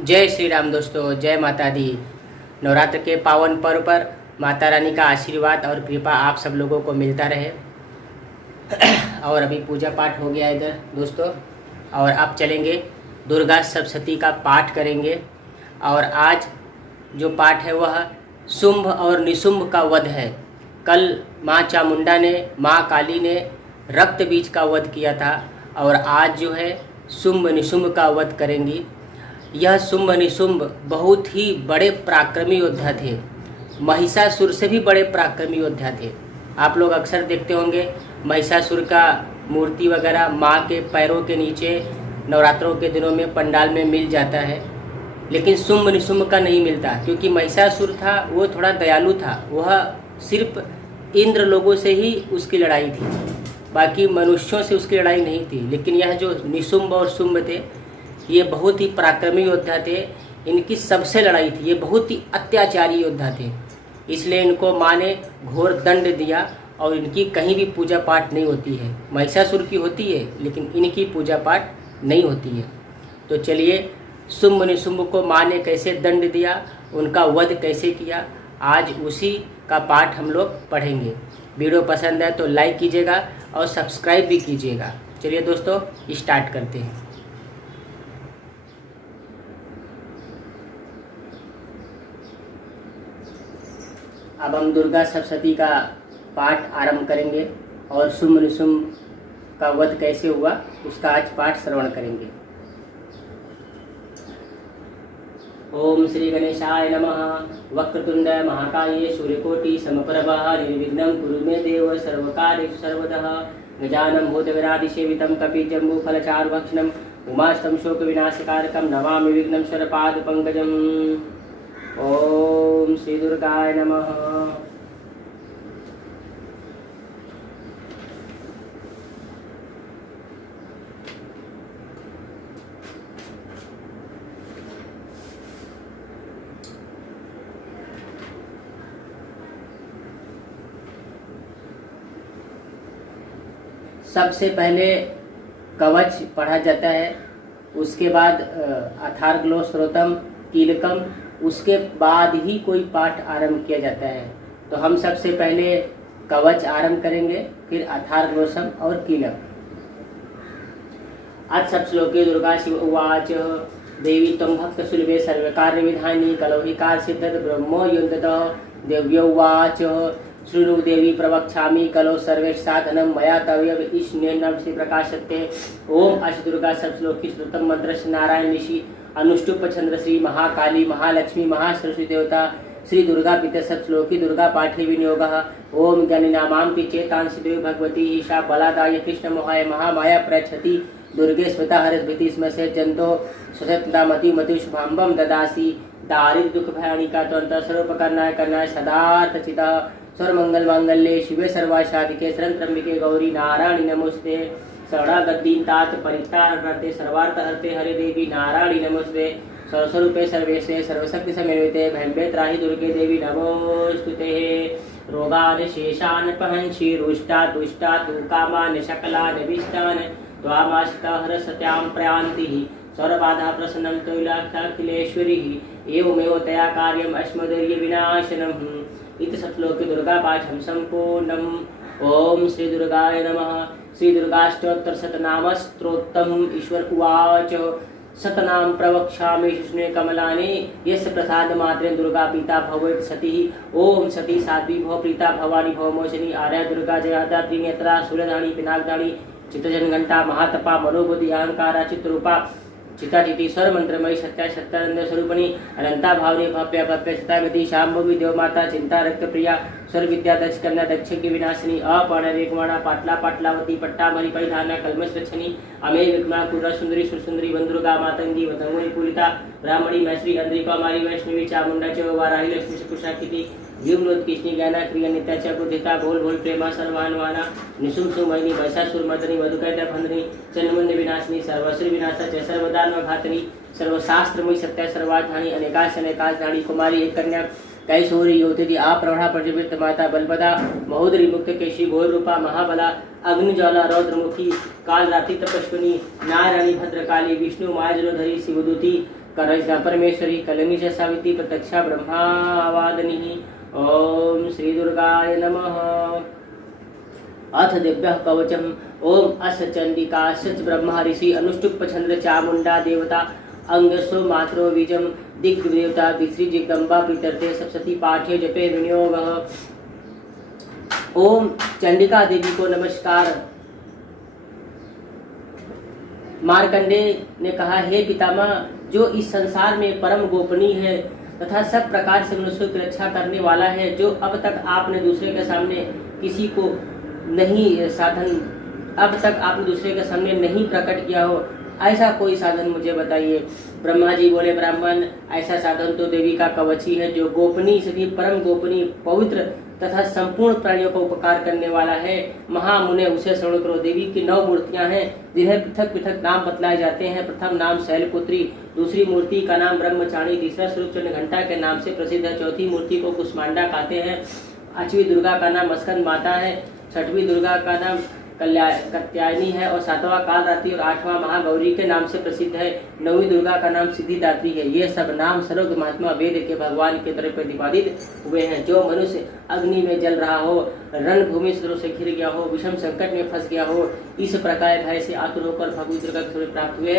जय श्री राम दोस्तों, जय माता दी। नवरात्र के पावन पर्व पर माता रानी का आशीर्वाद और कृपा आप सब लोगों को मिलता रहे। और अभी पूजा पाठ हो गया इधर दोस्तों, और अब चलेंगे दुर्गा सप्तशती का पाठ करेंगे। और आज जो पाठ है वह शुंभ और निशुंभ का वध है। कल माँ चामुंडा ने, माँ काली ने रक्त बीज का वध किया था, और आज जो है शुंभ निशुंभ का वध करेंगी। यह शुंभ निशुंभ बहुत ही बड़े पराक्रमी योद्धा थे, महिषासुर से भी बड़े पराक्रमी योद्धा थे। आप लोग अक्सर देखते होंगे महिषासुर का मूर्ति वगैरह माँ के पैरों के नीचे नवरात्रों के दिनों में पंडाल में मिल जाता है, लेकिन शुंभ निशुंभ का नहीं मिलता, क्योंकि महिषासुर था वो थोड़ा दयालु था। वह सिर्फ इंद्र लोगों से ही उसकी लड़ाई थी, बाकी मनुष्यों से उसकी लड़ाई नहीं थी। लेकिन यह जो निशुंभ और शुंभ थे ये बहुत ही पराक्रमी योद्धा थे, इनकी सबसे लड़ाई थी। ये बहुत ही अत्याचारी योद्धा थे, इसलिए इनको माँ ने घोर दंड दिया, और इनकी कहीं भी पूजा पाठ नहीं होती है। महिषासुर की होती है लेकिन इनकी पूजा पाठ नहीं होती है। तो चलिए, शुंभ निशुंभ को माँ ने कैसे दंड दिया, उनका वध कैसे किया, आज उसी का पाठ हम लोग पढ़ेंगे। वीडियो पसंद है तो लाइक कीजिएगा और सब्सक्राइब भी कीजिएगा। चलिए दोस्तों, स्टार्ट करते हैं। अब हम दुर्गा सप्तशती का पाठ आरंभ करेंगे और शुंभ निशुंभ का वध कैसे हुआ उसका आज पाठ श्रवण करेंगे। ओम श्री गणेशाय नमः। वक्रतुंड महाकाय सूर्यकोटि समप्रभः निर्विघ्नं कुरु मे देव सर्वकार्येषु सर्वतः। गजाननं भूतगणाधिसेवितं कपिजम्बूफलचारुभक्षणं उमास्तं शोकविनाशकारकं नमामि विघ्नेश्वरपादपङ्कजम्। ओम श्री दुर्गाय नमः। सबसे पहले कवच पढ़ा जाता है, उसके बाद अथर्वणों स्तोत्रम, कीलकम, उसके बाद ही कोई पाठ आरंभ किया जाता है। तो हम सबसे पहले कवच आरंभ करेंगे, फिर अथर्वणों और कीलक। अथ सप्तश्लोके दुर्गा शिव उवाच। देवी त्वं भक्तसुलभे सर्वकार्यविधानी कलौहिकार सिद्धत ब्रह्मो युद्धत। देव्यो उवाच। शृणु देवी प्रवक्ष्यामि कलौ सर्वेश साधनं मया तव्यव ईश्नेन श्री प्रकाशते। ओम अश दुर्गा सप्तश्लोकी स्तोत्रम मंत्रस्य नारायण ऋषि अनुष्टुप चंद्र श्री महाकाली महालक्ष्मी महासरस्वती देवता श्री दुर्गा पिता सप्तश्लोकी दुर्गा पाठे विनियोगः। ओम ज्ञानिनामां की चेतांसि देवी भगवती ईशा बलादाय कृष्ण मोहाय महामाया प्रच्छति दुर्गे स्मृता हरद्भिति स्म से जंतो स्वसतमति मति शुभाम्बम ददासी। दारिद्र दुख भयानिका त्वंत सर्वोपकरणाय करणाय सदार्थ चिता सर्वमंगल मांगल्ये शिवे सर्वासाधिके शरण त्र्यंबिके गौरी नारायणी नमोस्ते। शरणागत तात परितारते सर्वार्थ हरते हरे देवी नारायणी नमोस्ते। सर्वस्वरूपे सर्वेशे सर्वशक्ति समेते भैम्बे त्राहि दुर्गे देवी नमोस्तुते। रोगान शेषान पहंषि रुष्टा तुष्टा तु कामान शकलान विष्टान त्वामाश्रिता हरसत्यां प्रयान्तिः सर्वबाधा प्रसन्नं तैलाख्याखिलेश्वरिः एवमेव तया कार्यम् अस्मदीय विनाशनम्। इति सप्तश्लोकी दुर्गा पाठं सम्पूर्णम्। ओम श्री दुर्गाय नमः। श्री दुर्गाष्टोत्तर शतनाम स्तोत्रम्। ईश्वर उवाच। शतनाम प्रवक्ष्यामि शुष्णे कमलानि यस्य प्रसाद मात्रेण दुर्गा पीता भवेत् सती। ओम सती साध्वी भव प्रीता भवानी भव मोचनी आर्या दुर्गा जयादा त्रिनेत्रा शूलधानी पिनाकदानी चित्तजन घंटा महातपा मनोबुद्धि अहंकारा चित्रूपा चितातिथि स्वर मंत्रमयी सत्या सत्यानंद स्वरूपणी अनंता भावनी भव्य भव्य सतागति शांभवी देवमाता चिंता रक्त प्रिया स्वर विद्या दक्ष कन्या दक्षज्ञ विनाशिनी अपर्ण वेगमाणा पाटला पाटलावती पट्टामणि परिधाना कलमश रक्षणी अमे विक्रमा कुर्रा सुंदरी सुरसुंदरी वंदुर्गा मातंगी वतंगुनी पूरिता ब्राह्मणी मैश्री अंद्रिका मारी वैष्णवी चामुंडा च वाराही लक्ष्मी कुशाकिति व्युमलोत्कृष्णी ज्ञाना क्रिया नित्याच्या बुद्धिता भोल भोल प्रेमा सर्वान्वाना निशुम सुमयनी वैशासुर मदनी मधुकैता भंधनी चन्मुंड विनाशिनी सर्वसुर विनाशा च सर्वदानव घातनी सर्वशास्त्रमयी सत्या सर्वाधानी अनेकाश अनेकाधानी कुमारी एक कन्या कैशोरी योधिनी आप्रौढ़ा प्रज्वलित माता बलपदा महोदरी मुक्त केशी घोर रूपा महाबला अग्निज्वाला रौद्रमुखी काल रात्रि तपस्विनी नारायणी भद्रकाली विष्णु मायजलोधरी शिवदूती करजा परमेश्वरी कलमी च सावित्री प्रत्यक्षा ब्रह्मावादनी। ओम श्री दुर्गाय नमः। अथ दिव्य कवचम। ओम अस चंडिका सच ब्रह्मा ऋषि अनुष्टुप चंद्र चामुंडा देवता अंगसो मात्रो बीजम दिग्देवता विश्री जगदम्बा पितरते सप्तति पाठ्य जपे विनियोग। ओम चंडिका देवी को नमस्कार। मार्कंडे ने कहा, हे पितामह, जो इस संसार में परम गोपनीय है तथा सब प्रकार से मनुष्यों की रक्षा करने वाला है, जो अब तक आपने दूसरे के सामने किसी को नहीं साधन अब तक आपने दूसरे के सामने नहीं प्रकट किया हो, ऐसा कोई साधन मुझे बताइए। ब्रह्मा जी बोले, ब्राह्मण, ऐसा साधन तो देवी का कवच ही है, जो गोपनीय सभी परम गोपनीय पवित्र तथा संपूर्ण प्राणियों को उपकार करने वाला है। महामुने उसे श्रवण करो। देवी की 9 मूर्तियां हैं जिन्हें पृथक पृथक नाम बतलाए जाते हैं। प्रथम नाम शैलपुत्री, दूसरी मूर्ति का नाम ब्रह्मचारी, तीसरा स्वरूप चंद्र घंटा के नाम से प्रसिद्ध है, चौथी मूर्ति को कुष्मांडा कहते हैं, 8वीं दुर्गा का नाम स्कंद माता है, 6वीं दुर्गा का नाम कात्यायनी है और 7वां कालरात्रि और 8वां महागौरी के नाम से प्रसिद्ध है, 9वीं दुर्गा का नाम सिद्धिदात्री है। ये सब नाम सर्व महात्मा वेद के भगवान के तरफ प्रतिपादित हुए हैं। जो मनुष्य अग्नि में जल रहा हो, रणभूमि से घिर गया हो, विषम संकट में फंस गया हो, इस प्रकार भय से आतुर होकर भगवती दुर्गा के स्वरूप प्राप्त हुए,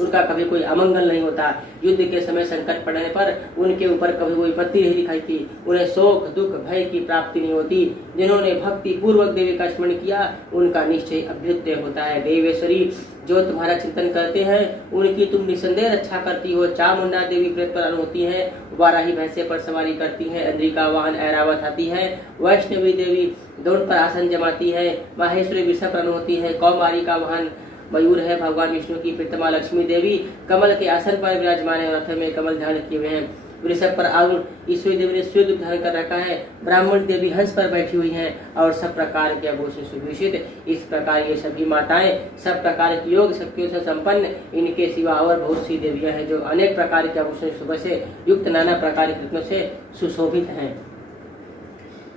उनका कभी कोई अमंगल नहीं होता। युद्ध के समय संकट पड़ने पर उनके ऊपर कभी कोई विपत्ति नहीं दिखाई थी, उन्हें शोक दुख भय की प्राप्ति नहीं होती। जिन्होंने भक्ति पूर्वक देवी का स्मरण किया, उनका निश्चय अभ्युदय होता है। देवेश्वरी, जो तुम्हारा चिंतन करते हैं उनकी तुम निसंदेह रक्षा करती हो। चामुंडा देवी प्रेत पर होती है, वाराही भैंसे पर सवारी करती है, अंद्रिका वाहन ऐरावत आती है, वैष्णवी देवी दौड़ पर आसन जमाती है, माहेश्वरी वृषभ पर होती है, कौमारी का वाहन मयूर है, भगवान विष्णु की प्रीतमा लक्ष्मी देवी कमल के आसन पर विराजमान है, रथ में कमल धारण किए हुए हैं, वृषभ पर अरुण ईश्वरी देवी ने सूर्य धारण कर रखा है, ब्राह्मण देवी हंस पर बैठी हुई हैं और सब प्रकार के आभूषण सुभूषित। इस प्रकार ये सभी माताएं सब प्रकार की योग शक्तियों से संपन्न, इनके सिवा और बहुत सी देवियां हैं जो अनेक प्रकार के आभूषण सुबह से युक्त नाना प्रकार के रत्नों से सुशोभित हैं।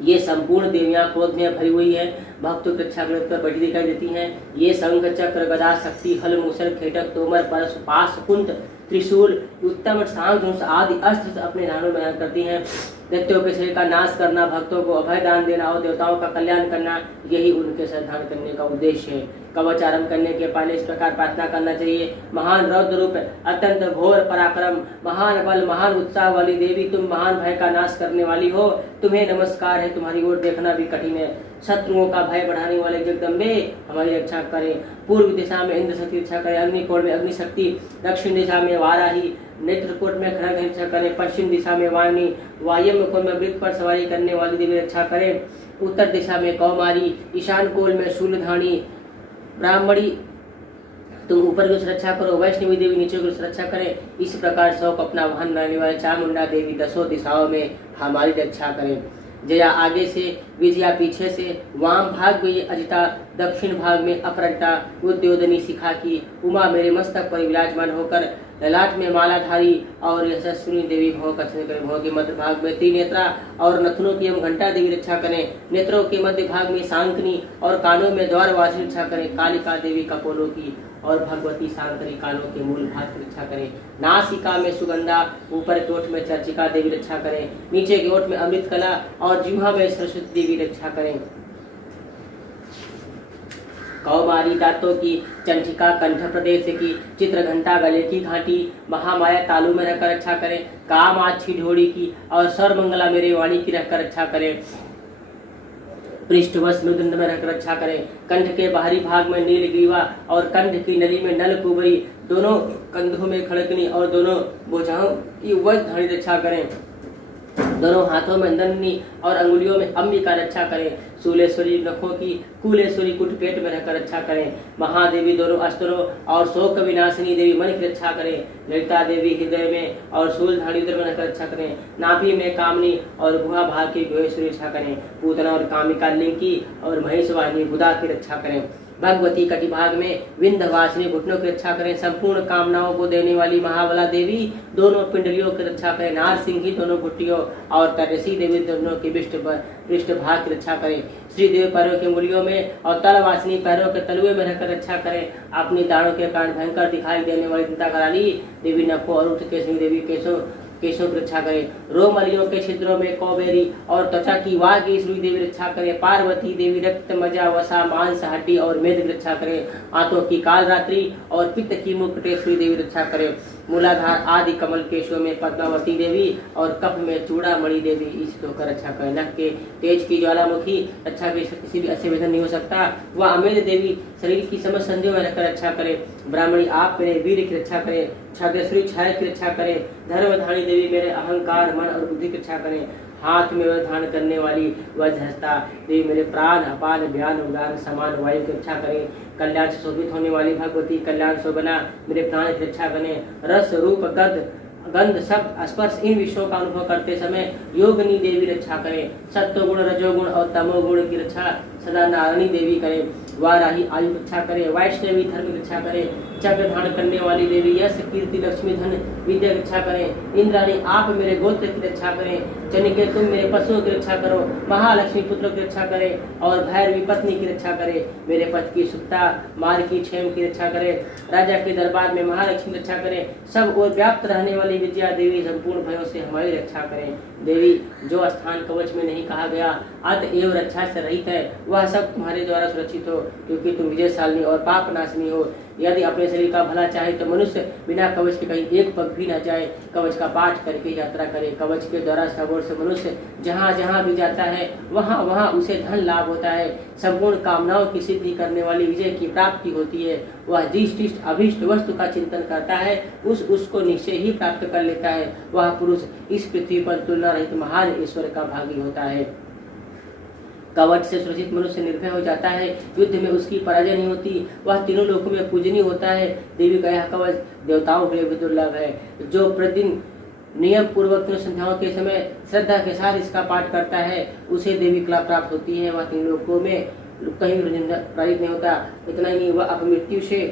ये संपूर्ण देवियां क्रोध में भरी हुई है, भक्तों की रक्षा पर बैठी दिखाई देती हैं। ये शंख चक्र गदा शक्ति हल मूसल खेटक तोमर परस पास कुंत त्रिशूल उत्तम सांग आदि अस्त्र अपने धारणों में धारण करती हैं। दैत्यों के शरीर का नाश करना, भक्तों को अभय दान देना और देवताओं का कल्याण करना, यही उनके साथ धारण करने का उद्देश्य है। कवच आरंभ करने के पहले इस प्रकार प्रार्थना करना चाहिए। महान रौद्र रूप, अत्यंत घोर पराक्रम, महान बल, महान उत्साह वाली देवी, तुम महान भय का नाश करने वाली हो, तुम्हें नमस्कार है। तुम्हारी ओर देखना भी कठिन है। शत्रुओं का भय बढ़ाने वाले जगदम्बे, हमारी रक्षा करें। पूर्व दिशा में इंद्र शक्ति रक्षा करें, अग्निकोण में अग्नि शक्ति, दक्षिण दिशा में वाराही, नेत्रकोट में खड़ग रक्षा करें, पश्चिम दिशा में वाणी, वायव्य कोण में वृत्त पर सवारी करने वाली देवी रक्षा करें, उत्तर दिशा में कौमारी, ईशान कोण में शूलधानी, ब्राह्मणी तुम ऊपर की सुरक्षा करो, वैष्णवी देवी नीचे की सुरक्षा करें। इस प्रकार सौ को अपना वाहन बनाने वाले चामुंडा देवी 10 दिशाओं में हमारी रक्षा करें। जया आगे से, विजया पीछे से, वाम भाग में अजिता, दक्षिण भाग में अपरटा, उद्योधनी शिखा की, उमा मेरे मस्तक पर विराजमान होकर ललाट में मालाधारी और यशस्विनी देवी भव के मध्य भाग में त्रिनेत्रा और नथनों की एवं घंटा देवी रक्षा करें। नेत्रों के मध्य भाग में सांकनी और कानों में द्वारवासी रक्षा करें। कालिका देवी कपोलों की और भगवती शांकरी कानों के मूल भाग की रक्षा करें। नासिका में सुगंधा, ऊपर के ओठ में चर्चिका देवी रक्षा करें, नीचे के ओठ में अमृत कला और जिह्वा में सरस्वती देवी रक्षा करें। कौमारी दांतों की, चंडिका कंठ प्रदेश की, चित्र घंटा गले की घाटी, महामाया तालू में रखकर रक्षा करें। कामाक्षी ढोड़ी की और सर्वमंगला मेरे वाणी की रखकर रक्षा करें। पृष्ठवश मृदुंड में रखकर रक्षा करें। कंठ के बाहरी भाग में नीलग्रीवा और कंठ की नली में नल कुबरी, दोनों कंधों में खड़कनी और दोनों भुजाओं की वज्रधारी रक्षा करें। दोनों हाथों में दंडनी और अंगुलियों में अंबिका रक्षा करें। शूलेश्वरी नखों की, कुलेश्वरी कुट पेट में रखकर रक्षा करें। महादेवी दोनों अस्त्रों और शोक विनाशिनी देवी मन की रक्षा करें। ललिता देवी हृदय में और शूलधारी उदर में रखकर रक्षा करें। नाभि में कामनी और गुहा भाग की गुहेश्वरी रक्षा करें। पूतना और कामिका लिंग की और महेश वाहिनी बुधा की रक्षा करें। भगवती कटिभाग में विंध्यवासिनी घुटनों की रक्षा करें। संपूर्ण कामनाओं को देने वाली महाबला देवी दोनों पिंडलियों की रक्षा करें। नार सिंह दोनों घुटियों और तरसी देवी दोनों की पृष्ठभाग की रक्षा करें। श्रीदेव पैरों की उंगलियों में और तलवासिनी पैरों के तलुए में रहकर रक्षा करें। अपनी दाढ़ों के कारण भयंकर दिखाई देने वाली चिंता कराली देवी नखों और उठ केसरी देवी केशों की रक्षा करें। रोमलियों के छिद्रों में कौबेरी और त्वचा की वाह की सूर्य देवी रक्षा करें। पार्वती देवी रक्त मजा वसा मांस हड्डी और मेद की रक्षा करें। आंतों की काल रात्रि और पित्त की मुकुटेश्वरी देवी रक्षा करें। मूलाधार आदि कमल केशों में पद्मावती देवी और कफ में चूड़ामणि देवी ईश्वर होकर रक्षा करें। नख के तेज की ज्वालामुखी रक्षा के किसी भी ऐसे वेदन नहीं हो सकता। वह अमेध देवी शरीर की समस्त संधियों में रहकर रक्षा करे। ब्राह्मणी आप मेरे वीर की रक्षा करें। छागेश्वरी छाया की रक्षा करें। धर्मधानी देवी मेरे अहंकार मन और बुद्धि की रक्षा करें। हाथ में वह धारण करने वाली वज्रहस्ता देवी मेरे प्राण अपान व्यान उदान समान वायु की रक्षा करें। कल्याण से शोभित होने वाली भगवती कल्याण शोभना मेरे प्राण की रक्षा करें। रस रूप गंध शब्द स्पर्श इन विषयों का अनुभव करते समय योगिनी देवी रक्षा करें। सत्वगुण रजोगुण और तमोगुण की रक्षा सदा नारायणी देवी करें। वाराही आयु रक्षा करे। वैष्णवी धर्म की रक्षा करे। चक्र धारण करने वाली देवी यश कीर्ति लक्ष्मी धन विद्या की रक्षा करें। इंद्राणी आप मेरे गोत्र की रक्षा करें। चनिके तुम मेरे पशुओं की रक्षा करो। महालक्ष्मी पुत्रों की रक्षा करें और भैरवी पत्नी की रक्षा करें। मेरे पथ की सुखता मार की क्षेम की रक्षा करें। राजा के दरबार में महालक्ष्मी रक्षा करें। सब ओर व्याप्त रहने वाली विद्या देवी संपूर्ण भयों से हमारी रक्षा करें। देवी जो स्थान कवच में नहीं कहा गया अतएव रक्षा से रहित है वह सब तुम्हारे द्वारा सुरक्षित हो, क्योंकि तुम विजयशालिनी और पाप नाशिनी हो। यदि अपने शरीर का भला चाहे तो मनुष्य बिना कवच के कहीं एक पग भी न जाए। कवच का पाठ करके यात्रा करे। कवच के द्वारा सबोर से मनुष्य जहाँ जहाँ भी जाता है वहाँ वहाँ उसे धन लाभ होता है। संपूर्ण कामनाओं की सिद्धि करने वाली विजय की प्राप्ति होती है। वह जिस इष्ट अभिष्ट वस्तु का चिंतन करता है उसको निश्चय ही प्राप्त कर लेता है। वह पुरुष इस पृथ्वी पर तुलना रहित महान ईश्वर का भागी होता है। कवच से सुरक्षित मनुष्य निर्भय हो जाता है। युद्ध में उसकी पराजय नहीं होती। वह तीनों लोकों में पूजनीय होता है। देवी का यह कवच देवताओं के लिए भी दुर्लभ है। जो प्रतिदिन नियम पूर्वक संध्याओं के समय श्रद्धा के साथ इसका पाठ करता है उसे देवी कला प्राप्त होती है। वह तीन लोकों में कहीं पराजित नहीं होता। इतना ही नहीं, वह अपमृत्यु से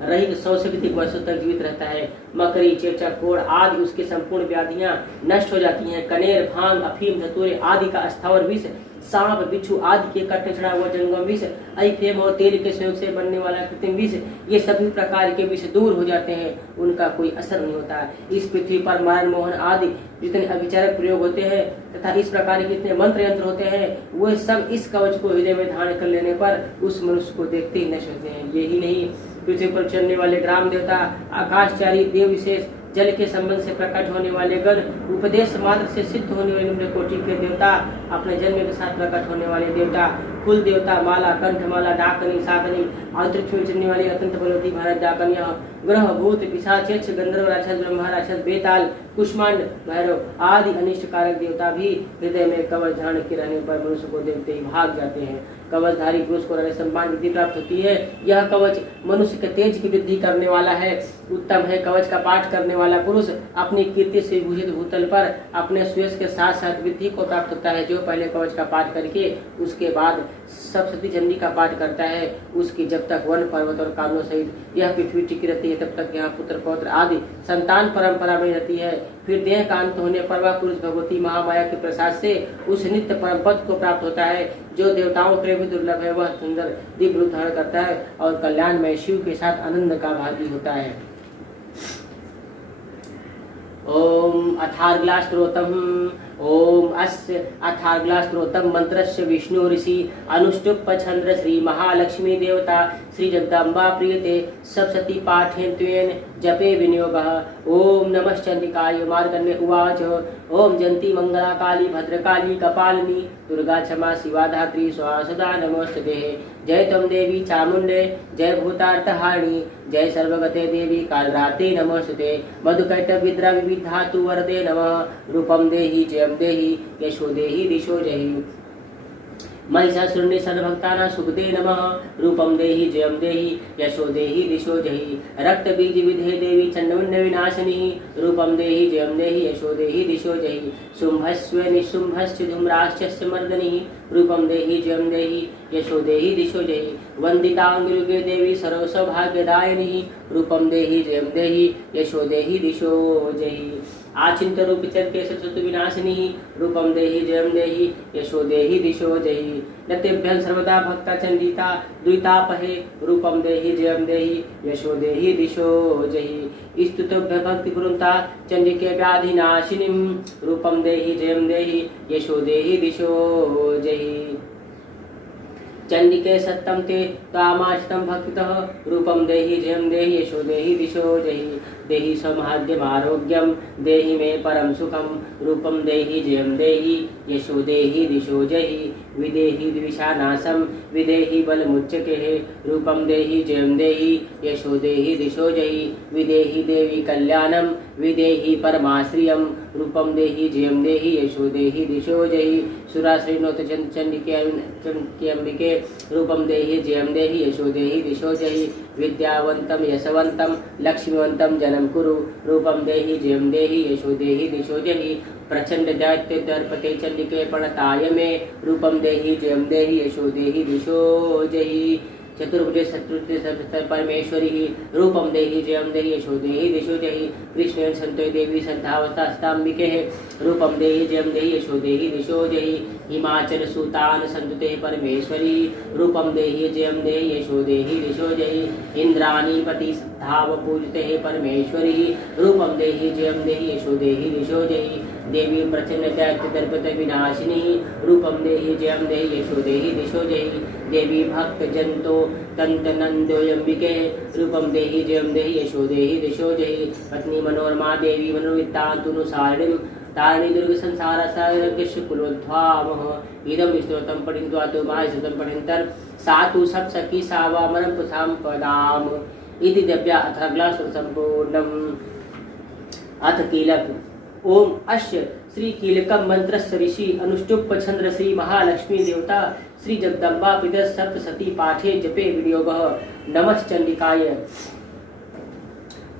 रहित 100 से अधिक वर्षों तक जीवित रहता है। मकड़ी चेचक कोढ़ आदि उसके संपूर्ण व्याधियां नष्ट हो जाती हैं। कनेर भांग अफीम धतूरे आदि का स्थावर विष सांप बिच्छू आदि के कटने चढ़ा हुआ जंगम विष अफीम और तेल के संयोग से बनने वाला कृत्रिम विष ये सभी प्रकार के विष दूर हो जाते हैं। उनका कोई असर नहीं होता। इस पृथ्वी पर मारण मोहन आदि जितने अभिचारक प्रयोग होते हैं तथा इस प्रकार के जितने मंत्र यंत्र होते हैं वे सब इस कवच को हृदय में धारण कर लेने पर उस मनुष्य को देखते ही नष्ट होते हैं। यही नहीं, पृथ्वी पर चलने वाले ग्राम देवता आकाशचारी देव विशेष जल के संबंध से प्रकट होने वाले गण उपदेश मात्र से सिद्ध होने वाले निम्न कोटि के देवता अपने जन्म के साथ प्रकट होने वाले देवता कुल देवता माला कंठमाला डाकनी साकनी अंतरिक्ष में चलने वाली अत्यंत बलवती भारत डाकनिया ग्रह भूत पिशाच गंधर्व राक्षस ब्रह्मा राक्षस बेताल कुष्मांड भैरव आदि अनिष्ट कारक देवता भी हृदय में कवच धारण के रहने पर मनुष्य को देखते ही भाग जाते हैं। कवचधारी पुरुष को रहने सम्मान वृद्धि प्राप्त होती है। यह कवच मनुष्य के तेज की वृद्धि करने वाला है, उत्तम है। कवच का पाठ करने वाला पुरुष अपनी कीर्ति से विभूषित भूतल पर अपने सुयश के साथ साथ वृद्धि को प्राप्त होता है। जो पहले कवच का पाठ करके उसके बाद सप्तशती चंडी का पाठ करता है उसकी जब तक वन पर्वत और कानों सहित यह पृथ्वी टिकी रहती है तब तक यहाँ पुत्र पौत्र आदि संतान परंपरा में रहती है। फिर देह का अंत होने पर वह पुरुष भगवती महामाया के प्रसाद से उस नित्य परम पद को प्राप्त होता है जो देवताओं के लिए भी दुर्लभ है। वह सुंदर दिव्य रूप धारण करता है और कल्याण में शिव के साथ आनंद का भागी होता है। ओम अथार्गलास्त्रोतम ओम अस्य अथार्गलास्त्रोतम मंत्रस्य विष्णु ऋषि अनुष्टुप छंद्र श्री महालक्ष्मी देवता श्री जगदम्बा प्रियते सप्तशती पाठेन त्वेन जपे विनियोगः। ओम नमश्चंडिकाय मार्कण्डेय उवाच ओम जयंती मंगला काली भद्रकाली कपालिनी दुर्गा क्षमा शिवा धात्री स्वाहा सदा नमोस्तुते। जय त्वं देवी चामुंडे जय भूतार्थहारिणी जय सर्वगते देवी कालरात्रि नमोस्तुते। मधुकैटभद्रा विविधातु वरदे नमः। रूपम देहि जयम देहि यशो देहि दिशो जहि। महिषासुरने सर्वभक्तानां सुखदे नमः। रूपम देहि जयम देहि यशो देहि दिशो जहि। रक्त बीज विधे देवी चंडमुंड विनाशिनी रूपम देहि जयम देहि यशो देहि दिशो जहि। शुंभस्व निशुंभश्च धूम्राश्च मर्दनी रूपम देहि जयम देहि यशो देहि दिशो जहि। वंदितांगुरुगे देवी सर्वसौभाग्यदायिनी रूपम देहि जयम देहि यशो देहि दिशो जहि। आचिंत रूप चरके सरस्वती विनाशिनी रूपम देहि जयम देहि यशो देहि दिशो जहि। नतेभ्यं सर्वदा भक्ता चंडिता द्वितापहे रूपम देहि जयम देहि यशो देहि दिशो जहि। स्तुतभ्य भक्ति पुरुंता चंडिके व्याधिनाशिनीं रूपम देहि जयम देहि यशो देहि दिशो जहि। चंडिके सत्तम ते तामाश्तम भक्तितः रूपम देहि जयम देहि यशो देहि दिशो जहि। देहि सौभाग्यम आरोग्यम देहि मे परम सुखम रूपम देहि जयम देहि यशो देहि दिशो जहि। विदेहि द्विषानाशम विदेहि बलमुच्चके रूपम देहि जयम देहि यशो देहि दिशो जहि। विदेहि देवी कल्याणम विदेहि परमाश्रियम रूपम देहि जयम देहि यशो देहि दिशो जहि। सुराश्रीनोत चंडिके अंबिके रूपम देहि जयम देहि यशो देहि दिशो जहि। विद्यावंतम यशवंतम लक्ष्मीवंतम जन्म कुरु रूपम देहि जयम देहि यशो देहि दिशो जहि। प्रचंड दैत्य दर्पते चंडिके प्रणताय मे रूपम देहि जयम देहि यशो देहि दिशो जहि। चतुर्भुजे शत्रुते परमेश्वरी रूपम देहि जयम देहि यशो देहि दिशो जहि। कृष्णेन संतो देवी संतावतास्तांबिके रूपम देहि जयम देहि यशो देहि दिशो जहि। हिमाचल सूतान संतुते परमेश्वरी रूपम देहि जयम देहि यशो देहि दिशो जहि। इंद्राणी पति धाव पूजते परमेश्वरी रूपम देहि जयम देहि यशो देहि दिशो जहि। देवी प्रचन्न दैत्य दर्पते विनाशिनी रूपम देहि जयम देहि यशो देहि दिशो जहि। देवी भक्त जंतो तंत नंदोयंबिके रूपम देहि जयम देहि यशो देहि दिशो जहि। पत्नी मनोरमा देवी मनोवित्तान्तुनुसारिणीं तारिणी दुर्ग संसार सारगस्य कुलोध्वामः। इदं स्तोत्रं पठित्वा तु महास्तोत्रं पठन्तं सातु सप्तसखी सावामरं पुंसां पदाम। इति दिव्या अथर्गला संपूर्णम्। अथ कीलक। ओम अस्य श्री कीलकम मंत्रस्य ऋषि अनुष्टुप छंद्र श्री महालक्ष्मी देवता श्री जगदम्बा पितर सप्तसती पाठे जपे विनियोगः। नमः चंडिकाय।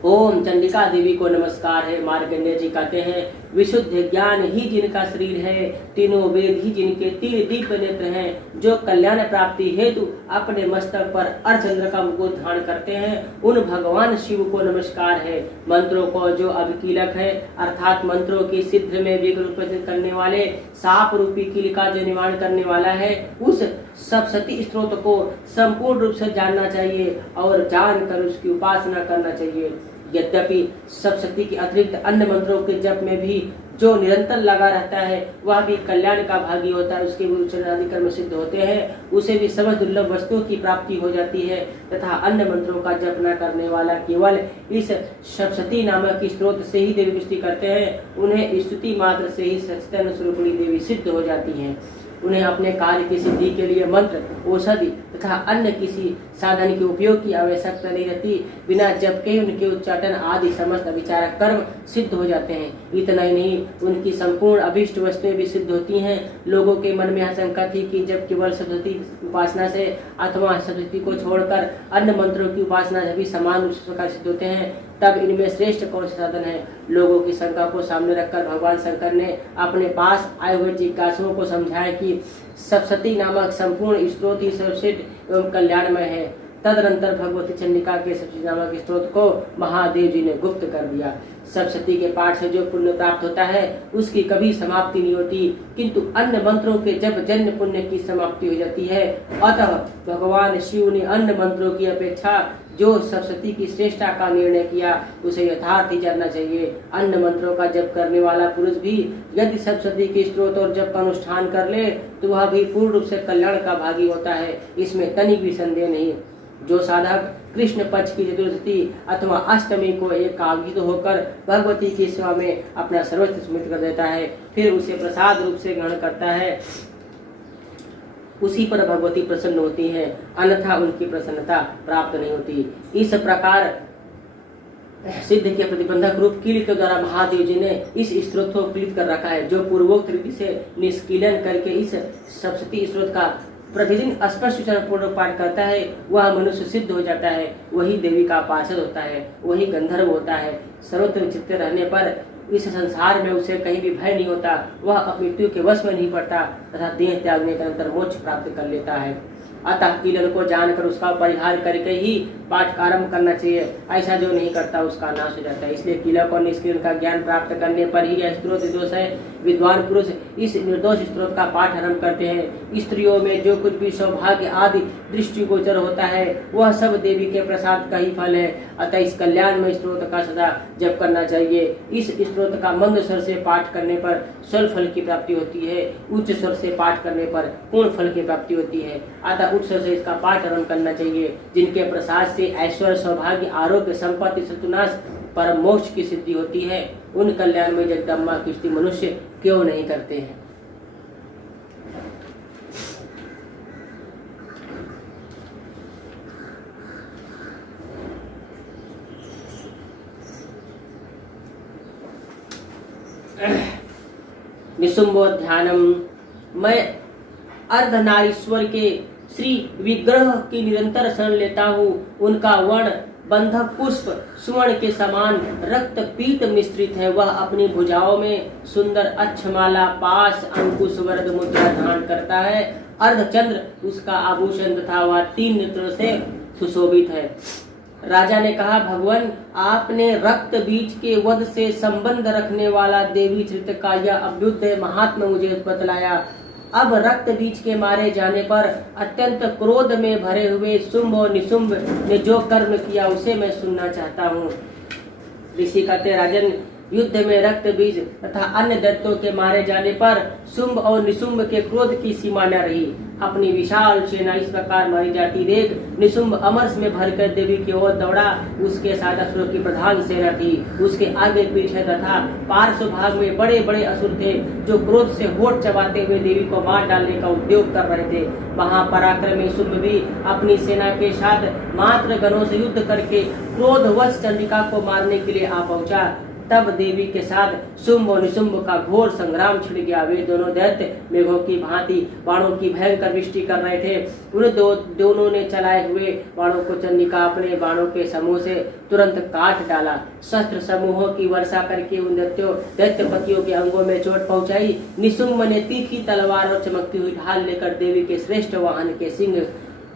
ओम चंडिका देवी को नमस्कार है। मार्कंडेय जी कहते हैं विशुद्ध ज्ञान ही जिनका शरीर है, तीनों वेद ही जिनके तीन दिव्य नेत्र हैं, जो कल्याण प्राप्ति हेतु अपने मस्तक पर अर्धचंद्र का मुकुट धारण करते हैं, उन भगवान शिव को नमस्कार है। मंत्रों को जो अभिकीलक है अर्थात मंत्रों की सिद्ध में विघ्न उपस्थित करने वाले साप रूपी कील का जो निवारण करने वाला है, उस सप्तशती स्त्रोत को संपूर्ण रूप से जानना चाहिए और जानकर उसकी उपासना करना चाहिए। यद्यपि सप्तशती के अतिरिक्त अन्य मंत्रों के जप में भी जो निरंतर लगा रहता है वह भी कल्याण का भागी होता है, उसके भी उच्चारण कर्म सिद्ध होते हैं, उसे भी समस्त दुर्लभ वस्तुओं की प्राप्ति हो जाती है। तथा अन्य मंत्रों का जप न करने वाला केवल इस सप्तशती नामक स्त्रोत से ही देवी स्तुति करते हैं, उन्हें स्तुति मात्र से ही सच्चिदानंद स्वरूपिणी देवी सिद्ध हो जाती हैं। उन्हें अपने कार्य की सिद्धि के लिए मंत्र, औषधि तथा अन्य किसी साधन के उपयोग की आवश्यकता नहीं रहती। बिना जप के उनके उच्चाटन आदि समस्त अभिचारक कर्म सिद्ध हो जाते हैं। इतना ही नहीं, उनकी संपूर्ण अभिष्ट वस्तुएं भी सिद्ध होती हैं। लोगों के मन में आशंका थी कि जब केवल सप्तशती उपासना से अथवा सप्तशती को छोड़कर अन्य मंत्रों की उपासना से भी समान रूप से सिद्ध होते हैं, तब इनमें श्रेष्ठ कौन सा साधन है। लोगों की शंका को सामने रखकर भगवान शंकर ने अपने पास आए हुए जिज्ञासुओं को समझाया कि सप्तशती नामक संपूर्ण स्त्रोत ही सर्वश्रेष्ठ एवं कल्याणमय है। तदनंतर भगवती चंडिका के सप्तशती नामक स्त्रोत को महादेव जी ने गुप्त कर दिया। सप्तशती के पाठ से जो पुण्य प्राप्त होता है उसकी कभी समाप्ति नहीं होती, किंतु अन्य मंत्रों के जप जन्य पुण्य की समाप्ति हो जाती है। अतः भगवान शिव ने अन्य मंत्रों की अपेक्षा जो सप्तशती की श्रेष्ठता का निर्णय किया उसे यथार्थ ही जानना चाहिए। अन्य मंत्रों का जप करने वाला पुरुष भी यदि सप्तशती के स्त्रोत और जप का अनुष्ठान कर ले तो वह भी पूर्ण रूप से कल्याण का भागी होता है, इसमें तनिक भी संदेह नहीं। जो साधक कृष्ण पक्ष की चतुर्दशी अथवा अष्टमी को एकाग्रित होकर भगवती की सेवा में अपना सर्वस्व समर्पित कर देता है, फिर उसे प्रसाद रूप से ग्रहण करता है, उसी पर भगवती प्रसन्न होती है, अन्यथा उनकी प्रसन्नता प्राप्त नहीं होती। इस प्रकार सिद्ध के प्रतिबंधक रूप कील के द्वारा महादेव जी ने इस स्त्रोत को क्लिप कर रखा है। जो पूर्वोक्त रीति से निष्कीलन करके इस सप्तशती स्त्रोत का प्रतिदिन स्पष्ट पूर्वक पाठ करता है वह मनुष्य सिद्ध हो जाता है, वही देवी का पार्षद होता है, वही गंधर्व होता है। सर्वत्र चित्त रहने पर इस संसार में उसे कहीं भी भय नहीं होता, वह मृत्यु के वश में नहीं पड़ता तथा देह त्यागने के अंतर मोक्ष प्राप्त कर लेता है। अतः कीलन को जानकर उसका परिहार करके ही पाठ का आरंभ करना चाहिए। ऐसा जो नहीं करता उसका नाश हो जाता है। इसलिए कीलक और निष्कीलन का ज्ञान प्राप्त करने पर ही यह स्त्रोत निर्दोष है। विद्वान पुरुष इस निर्दोष स्त्रोत का पाठ आरंभ करते हैं। स्त्रियों में जो कुछ भी सौभाग्य आदि दृष्टिगोचर होता है वह सब देवी के प्रसाद का ही फल है। अतः इस कल्याण में स्त्रोत का सदा जप करना चाहिए। इस स्त्रोत का मंद स्वर से पाठ करने पर स्वल्प फल की प्राप्ति होती है, उच्च स्वर से पाठ करने पर पूर्ण फल की प्राप्ति होती है। अतः उच्च स्वर से इसका पाठ आरंभ करना चाहिए। जिनके प्रसाद से ऐश्वर्य, सौभाग्य, आरोग्य, संपत्ति, शत्रुनाश, परम मोक्ष की सिद्धि होती है, उन कल्याण में जगदम्बा की स्तुति मनुष्य क्यों नहीं करते हैं। निशुंभोध्यानम। मैं अर्धनारीश्वर के श्री विग्रह की निरंतर शरण लेता हूँ। उनका वर्ण बंधक पुष्प सुवर्ण के समान रक्त पीत मिश्रित है। वह अपनी भुजाओं में सुंदर अक्षमाला, पाश, अंकुश, वर्ग मुद्रा धारण करता है। अर्धचंद्र उसका आभूषण तथा वह 3 नेत्रों से सुशोभित है। राजा ने कहा, भगवान आपने रक्त बीज के वध से संबंध रखने वाला देवी चरित्र का यह अभ्युदय महात्मा मुझे बतलाया। अब रक्त बीज के मारे जाने पर अत्यंत क्रोध में भरे हुए शुंभ और निशुंभ ने जो कर्म किया उसे मैं सुनना चाहता हूँ। ऋषि कहते, राजन, युद्ध में रक्त बीज तथा अन्य दैत्यों के मारे जाने पर शुंभ और निशुंभ के क्रोध की सीमा न रही। अपनी विशाल सेना इस प्रकार मारी जाती देख निशुंभ अमरस में भरकर देवी की ओर दौड़ा। उसके साथ असुरों की प्रधान सेना थी। उसके आगे पीछे तथा पार्श्व भाग में बड़े बड़े असुर थे जो क्रोध से होठ चबाते हुए देवी को मार डालने का उद्योग कर रहे थे। महापराक्रमी शुंभ भी अपनी सेना के साथ मात्र गणों से युद्ध करके क्रोधवश चंडिका को मारने के लिए आ पहुंचा। तब देवी के साथ शुंभ और निशुंभ का घोर संग्राम छिड़ गया। वे दोनों दैत्य मेघों की भांति बाणों की भयंकर वृष्टि कर रहे थे। उन दोनों ने चलाए हुए बाणों को चंडिका अपने बाणों के समूह से तुरंत काट डाला। शस्त्र समूहों की वर्षा करके उन दैत्यपतियों के अंगों में चोट पहुंचाई। निशुंभ ने तीखी तलवार और चमकती हुई ढाल लेकर देवी के श्रेष्ठ वाहन के सिंह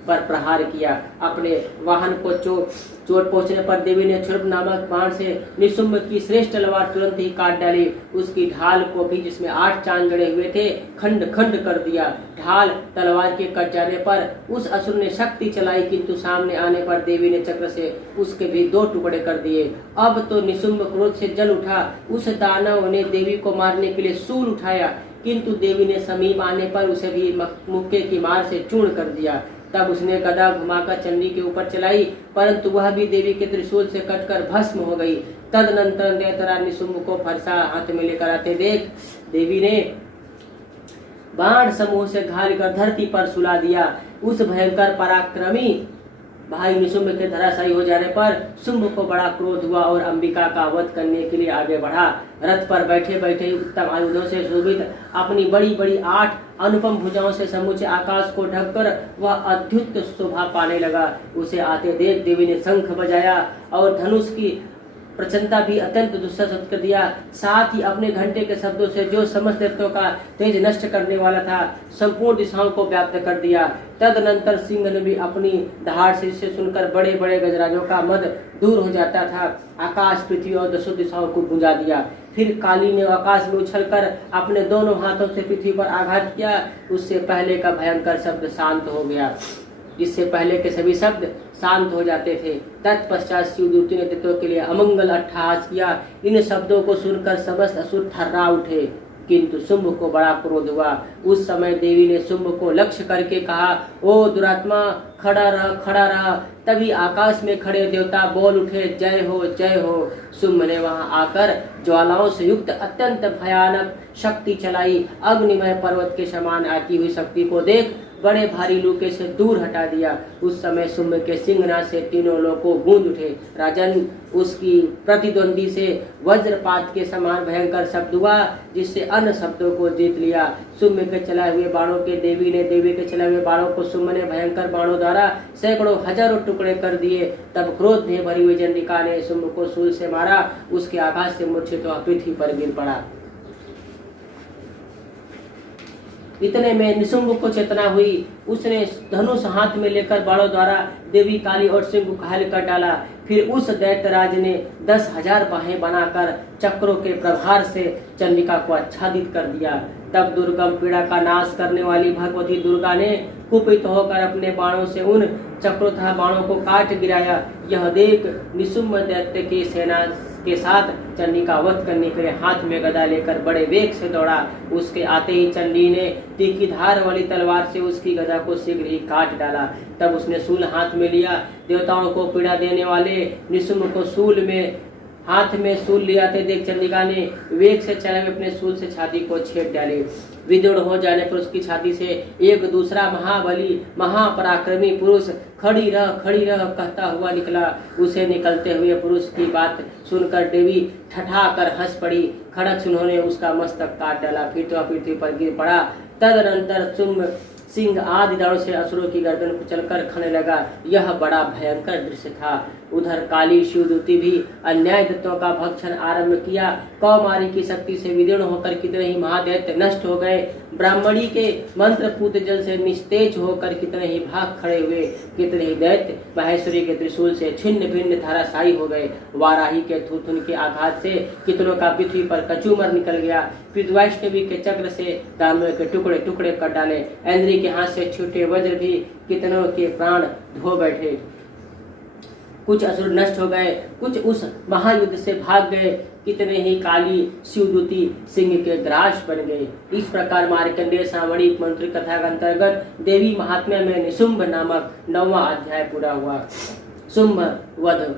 पर प्रहार किया। अपने वाहन को चोट पहुंचने पर देवी ने क्षुर्प नामक बाण से निशुंभ की श्रेष्ठ तलवार तुरंत ही काट डाली। उसकी ढाल को भी, जिसमें 8 चांद जड़े हुए थे, खंड खंड कर दिया। ढाल तलवार के कट जाने पर उस असुर ने शक्ति चलाई, किंतु सामने आने पर देवी ने चक्र से उसके भी 2 टुकड़े कर दिए। अब तो निशुंभ क्रोध से जल उठा। उस दानव ने देवी को मारने के लिए शूल उठाया, किंतु देवी ने समीप आने पर उसे भी मुक्के की मार से चूर्ण कर दिया। तब उसने गदा घुमाकर चंडी के ऊपर चलाई, परंतु वह भी देवी के त्रिशूल से कटकर भस्म हो गई। तदनंतर नेत्रा निशुंभ को फरसा हाथ में लेकर आते देख देवी ने बाण समूह से घाल कर धरती पर सुला दिया। उस भयंकर पराक्रमी भाई निशुंभ के धराशायी हो जाने पर शुंभ को बड़ा क्रोध हुआ और अंबिका का वध करने के लिए आगे बढ़ा। रथ पर बैठे बैठे उत्तम आयुधों से शोभित अपनी बड़ी बड़ी 8 अनुपम भुजाओं से समूचे आकाश को ढककर वह अद्भुत शोभा पाने लगा। उसे आते देख देवी ने शंख बजाया और धनुष की प्रचंडता भी अत्यंत दुस्सह कर दिया। साथ ही अपने घंटे के शब्दों से जो समस्त दैत्यों का तेज नष्ट करने वाला था, संपूर्ण दिशाओं को व्याप्त कर दिया। तदनंतर सिंह ने भी अपनी दहाड़ से सुनकर बड़े बड़े गजराजों का मद दूर हो जाता था। आकाश, पृथ्वी और 10 दिशाओं को गुंजा दिया। फिर काली ने आकाश में उछलकर अपने दोनों हाथों से पृथ्वी पर आघात किया। उससे पहले का भयंकर शब्द शांत हो गया, जिससे पहले के सभी शब्द शांत हो जाते थे। तत्पश्चात शिवदूती ने दैत्यों के लिए अमंगल अट्टहास किया। इन शब्दों को सुनकर समस्त असुर थर्रा उठे, किंतु शुंभ को बड़ा क्रोध हुआ। उस समय देवी ने शुंभ को लक्ष्य करके कहा, ओ दुरात्मा, खड़ा रह, खड़ा रह। तभी आकाश में खड़े देवता बोल उठे, जय हो, जय हो। शुंभ ने वहां आकर ज्वालाओं से युक्त अत्यंत भयानक शक्ति चलाई। अग्निमय पर्वत के समान आती हुई शक्ति को देख बड़े भारी लूके से दूर हटा दिया। उस समय शुंभ के सिंहनाद से तीनों लोग गूंज उठे। राजन, उसकी प्रतिद्वंदी से वज्रपात के समान भयंकर शब्द हुआ, जिससे अन्य शब्दों को जीत लिया। शुंभ के चलाए हुए बाणों के देवी के चलाए हुए बाणों को शुंभ ने भयंकर बाणों द्वारा सैकड़ों हजारों टुकड़े कर दिए। तब क्रोध में भरी हुई चंडिका ने शुंभ को शूल से मारा। उसके आघात से मूर्छित पृथ्वी पर गिर पड़ा। इतने में निशुंभ को चेतना हुई। उसने धनुष हाथ में लेकर बाणों द्वारा देवी काली और सिंह को घायल कर डाला। फिर उस दैत्यराज ने 10,000 बाहें बनाकर चक्रों के प्रभार से चंडिका को आच्छादित कर दिया। तब दुर्गम पीड़ा का नाश करने वाली भगवती दुर्गा ने कुपित होकर अपने बाणों से उन चक्रों तथा बाणों को काट गिराया। यह देख निशुंभ दैत्य की सेना के साथ चंडिका वध करने के लिए हाथ में गदा लेकर बड़े वेग से दौड़ा। उसके आते ही चंडी ने तीखी धार वाली तलवार से उसकी गदा को शीघ्र ही काट डाला। तब उसने शूल हाथ में लिया। देवताओं को पीड़ा देने वाले निशुंभ को हाथ में शूल ले आते देख चंडिका ने वेग से चले अपने शूल से छाती को छेद डाले। विदुर हो जाने पर उसकी छाती से एक दूसरा महाबली महापराक्रमी पुरुष खड़ी रह कहता हुआ निकला। उसे निकलते हुए पुरुष की बात सुनकर देवी ठठाकर हंस पड़ी। खड़क उन्होंने उसका मस्तक काट डाला। फिर तो पृथ्वी पर गिर पड़ा। तदनंतर शुंभ सिंह आदि दाड़ों से असुरों की गर्दन कुचलकर खाने लगा। यह बड़ा भयंकर दृश्य था। उधर काली शिवदूती भी अन्याय दत्तों का भक्षण आरंभ किया। कौमारी की शक्ति से विदीर्ण होकर कितने ही महादैत्य नष्ट हो गए। ब्राह्मणी के मंत्रपूत जल से निस्तेज होकर कितने ही भाग खड़े हुए। कितने ही दैत्य महेश्वरी के त्रिशूल से छिन्न भिन्न धाराशायी हो गए। वाराही के थूथुन के आघात से कितनों का पृथ्वी पर कचूमर निकल गया। फिर वैष्णवी के चक्र से दानवों के टुकड़े टुकड़े कर डाले। इंद्री के हाथ से छूटे वज्र भी कितनों के प्राण धो बैठे। कुछ असुर नष्ट हो गए, कुछ उस महायुद्ध से भाग गए। कितने ही काली शिवदूती सिंह के ग्रास बन गए। इस प्रकार मार्कंडेय सामणिक मंत्र कथा के अंतर्गत देवी महात्म्य में निशुंभ नामक 9वां अध्याय पूरा हुआ। शुंभ वध।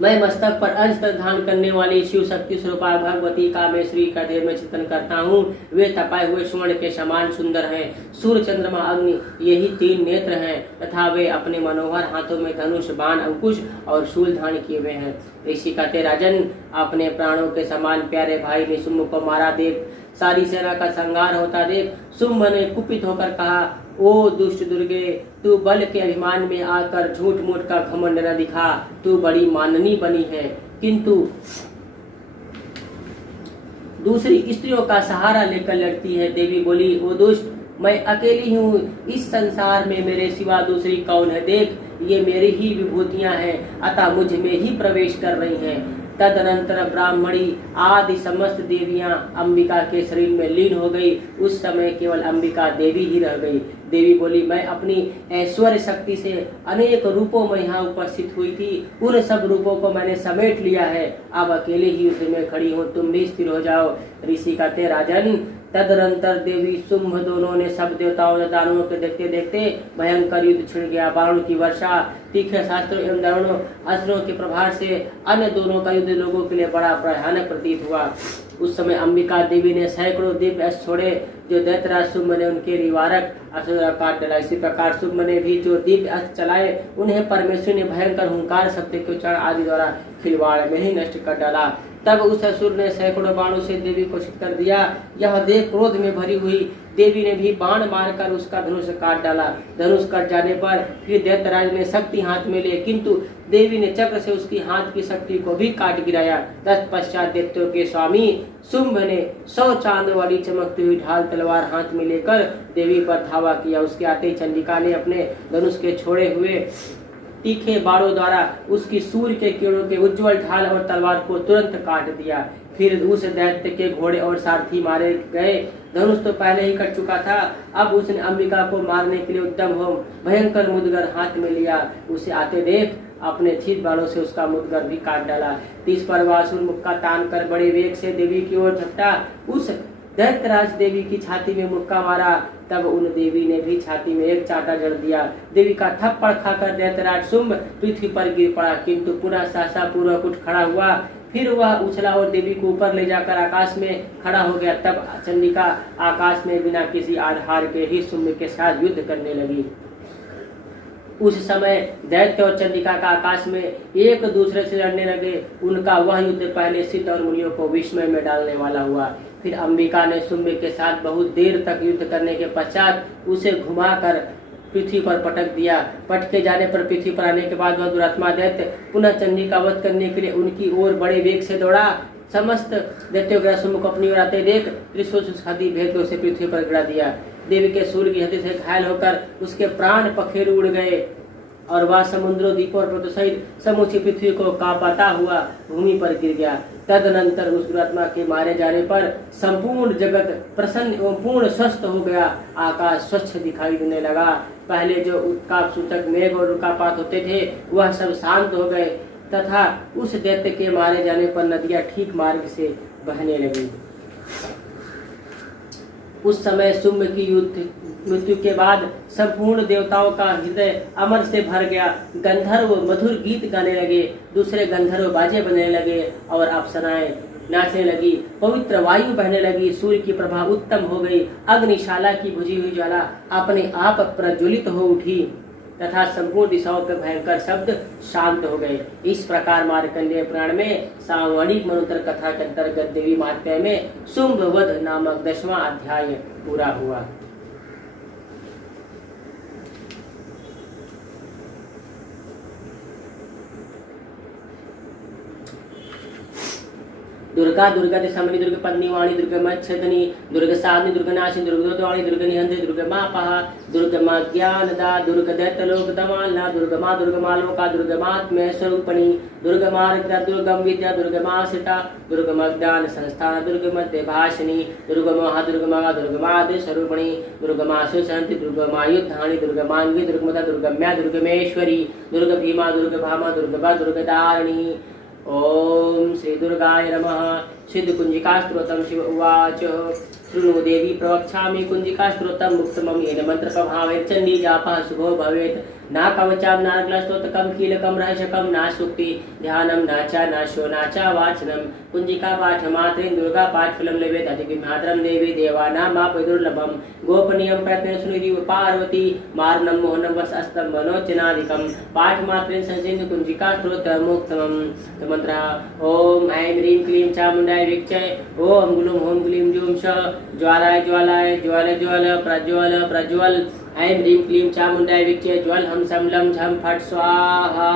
मैं मस्तक पर अंश तक धारण करने वाली शिव शक्ति स्वरूपा भगवती कामेश्वरी का देह में चिंतन करता हूँ। वे तपाए हुए स्वर्ण के समान सुंदर हैं। सूर्य चंद्रमा अग्नि यही 3 नेत्र हैं तथा वे अपने मनोहर हाथों में धनुष बाण अंकुश और शूल धारण किए हुए हैं। ऋषि कहते राजन, अपने प्राणों के समान प्यारे भाई निशुंभ को मारा देख, सारी सेना का संहार होता देख शुंभ ने कुपित होकर कहा, ओ दुष्ट दुर्गे, तू बल के अभिमान में आकर झूठ मूठ का घमंड न दिखा। तू बड़ी माननी बनी है, किंतु दूसरी स्त्रियों का सहारा लेकर लड़ती है। देवी बोली, ओ दुष्ट, मैं अकेली हूँ। इस संसार में मेरे सिवा दूसरी कौन है? देख, ये मेरी ही विभूतियां हैं, अतः मुझ में ही प्रवेश कर रही हैं। तदनंतर ब्राह्मणी आदि समस्त देवियां अंबिका के शरीर में लीन हो गई। उस समय केवल अंबिका देवी ही रह गई। देवी बोली, मैं अपनी ऐश्वर्य शक्ति से अनेक रूपों में यहाँ उपस्थित हुई थी। उन सब रूपों को मैंने समेट लिया है। अब अकेले ही युद्ध में खड़ी हूँ, तुम भी स्थिर हो जाओ। ऋषि कहते राजन, तदनंतर देवी शुंभ दोनों ने सब देवताओं और दानवों के देखते देखते भयंकर युद्ध छिड़ गया। बाणों की वर्षा, तीखे शास्त्रों एवं दारुणों अस्त्रों के प्रभार से अन्य दोनों का युद्ध लोगों के लिए बड़ा भयानक प्रतीत हुआ। उस समय अंबिका देवी ने सैकड़ों दिव्य अस्त्र छोड़े जो दैत्यराज शुंभ ने उनके निवारक अस्त्र काट डाला। इसी प्रकार शुंभ ने भी जो दिव्य अस्त्र चलाए उन्हें परमेश्वरी ने भयंकर हुंकार शब्द के उच्चारण आदि द्वारा खिलवाड़ में ही नष्ट कर डाला। तब उस असुर ने सैकड़ों बाणों से देवी को छित कर दिया। यह देख क्रोध में भरी हुई देवी ने भी बाण मारकर उसका धनुष काट डाला। धनुष कट जाने पर फिर दैत्यराज ने शक्ति हाथ में ले, किंतु देवी ने चक्र से उसकी हाथ की शक्ति को भी काट गिराया। तत्पश्चात दैत्यों के स्वामी शुंभ ने 100 चांद वाली चमकती हुई ढाल तलवार हाथ में लेकर देवी पर धावा किया। उसके आते चंडिका ने अपने धनुष के छोड़े हुए तीखे बाणों द्वारा उसकी सूर्य के किरणों के उज्जवल ढाल और तलवार को तुरंत काट दिया। फिर उस दैत्य के घोड़े और सारथी मारे गए। धनुष तो पहले ही कट चुका था। अब उसने अंबिका को मारने के लिए उद्यम हो भयंकर मुदगर हाथ में लिया। उसे आते देख अपने छिद बाणों से उसका मुदगर भी काट डाला। 30 पर वासुर मुक्का तान कर बड़े वेग से देवी की ओर झपटा। उस दैत्यराज देवी की छाती में मुक्का मारा। तब उन देवी ने भी छाती में एक चाटा जड़ दिया। देवी का थप्पड़ खाकर दैत्यराज शुंभ पृथ्वी पर गिर पड़ा, किंतु पुनः साहसा पूर्वक उठ खड़ा हुआ। फिर वह उछला और देवी को ऊपर ले जाकर आकाश में खड़ा हो गया। तब चंडिका आकाश में बिना किसी आधार के ही शुंभ के साथ युद्ध करने लगी। उस समय दैत्य और चंडिका का आकाश में एक दूसरे से लड़ने लगे। उनका वह युद्ध पहले सिद्ध और मुनियों को विस्मय में डालने वाला हुआ। फिर अंबिका ने शुंभ के साथ बहुत देर तक युद्ध करने के पश्चात उसे घुमाकर पृथ्वी पर पटक दिया। पटके जाने पर पृथ्वी पर आने के बाद वह दुरात्मा दैत्य पुनः चंडिका वध करने के लिए उनकी ओर बड़े वेग से दौड़ा। समस्त दैत्योग्रह सम्मुख अपनी ओर आते देख त्रिशूलशादी भेद उसे पृथ्वी पर गिरा दिया। देवी के शूल की हड्डी से घायल होकर उसके प्राण पखेरु उड़ गए और वह समुद्रों द्वीपों और पर्वतों सहित समूची पृथ्वी को कांपता हुआ भूमि पर गिर गया। तदनंतर उस दुरात्मा के मारे जाने पर संपूर्ण जगत प्रसन्न एवं पूर्ण स्वस्थ हो गया। आकाश स्वच्छ दिखाई देने लगा। पहले जो उत्काप सूचक मेघ और रुकापात होते थे वह सब शांत हो गए तथा उस दैत्य के मारे जाने पर नदियां ठीक मार्ग से बहने लगी। उस समय शुंभ की मृत्यु के बाद संपूर्ण देवताओं का हृदय अमर से भर गया। गंधर्व मधुर गीत गाने लगे, दूसरे गंधर्व बाजे बजने लगे और अप्सराएं नाचने लगी। पवित्र वायु बहने लगी, सूर्य की प्रभा उत्तम हो गई। अग्निशाला की बुझी हुई ज्वाला अपने आप प्रज्वलित हो उठी तथा संपूर्ण दिशाओं पर भयंकर शब्द शांत हो गए। इस प्रकार मार्कंडेय पुराण में सावणिक मनोत्तर कथा के अंतर्गत देवी महात्म्य में शुंभ वध नामक 10वां अध्याय पूरा हुआ। दुर्गा दुर्गा दिशामणि दुर्गा पत्नी वाणी दुर्गा मच्छदनी दुर्गा साधनी दुर्गा नाशिनी दुर्गा द्वाणी दुर्गा निहंत्री दुर्गा मापहा दुर्गा मा ज्ञानदा दुर्गा दैत्य लोक दमालना दुर्गा मा लोका दुर्गा मात्म्य स्वरूपणी दुर्गा मार्गदा दुर्गा विद्या दुर्गा मा सीता दुर्गा मा ज्ञान संस्थान दुर्गा मध्य भाषिनी दुर्गा मादि स्वरूपणी दुर्गा मा सुशांति दुर्गा मा युद्धानी दुर्गा मांगी दुर्गा मदा दुर्गा म्या दुर्गा मेश्वरी दुर्गा भीमा दुर्गा भामा दुर्गा दुर्गा दारिणी। ओम श्री दुर्गाय नमः। सिद्ध कुंजिका स्तोत्रम शिव उवाच शृणु देवी प्रवक्ष्यामि कुंजिका स्तोत्रम मुक्तमं येन मंत्र प्रभावेन चंडी जापः शुभो भवेत् ना कवचाम ना स्तोत्रकम कीलकम रहस्यकम ना सुक्ति ध्यानम नाचा नाशो नाचा वाचनम कुंजिका पाठ मात्रेन दुर्गा पाठ फलम लेवेत अधिकमात्रम देवी देवानां माप दुर्लभम गोपनीयम प्रयत्न सुनिधि पार्वती मारणम मोहनम वस अस्तम मनोचनादिकम पाठ मात्रेन संसिंधु कुंजिका स्तोत्र मुक्तमं मंत्र ओम ऐं ह्रीं क्लीं चामुंडाय विच्चय ओम ग्लूम होम ग्लीं जूम श ज्वालाय ज्वालाय ज्वल ज्वल प्रज्वल प्रज्वल ऐं ह्रीं क्लीं चामुंडाय विच्चय ज्वल हम सम लम झम फट स्वाहा।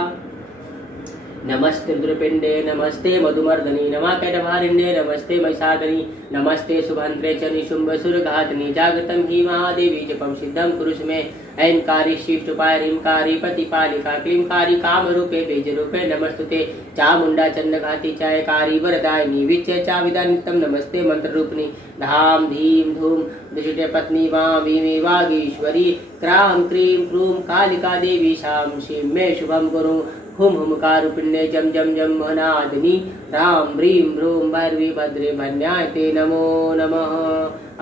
नमस्ते रुद्रपिंडे नमस्ते मधुमर्दनी नमः कैटभारिण्ये नमस्ते महिषादनी नमस्ते शुभंत्रे च निशुंभसुरघातनी जागृतं हि महादेवी जपं सिद्धं कुरुष में ऐंकारी शिष्टुपाय ह्रींकारी प्रतिपालिका क्लींकारी कामरूपे बीजरूपे नमस्तुते चामुंडा चंडघाती चायकारी वरदायिनी विच्य चाविदा नित्यं नमस्ते मंत्ररूपिणी धाम धीम धूम दुष्टे पत्नी वामी वागीश्वरी क्रां क्रीं क्रूं कालिका देवी शां शिं मे शुभं गुरु हुम हुमकारुपिण्डे जम जम जम महनादिनी राम ह्रीं भ्रूं भैरवी भद्रे भन्याय ते नमो नमः।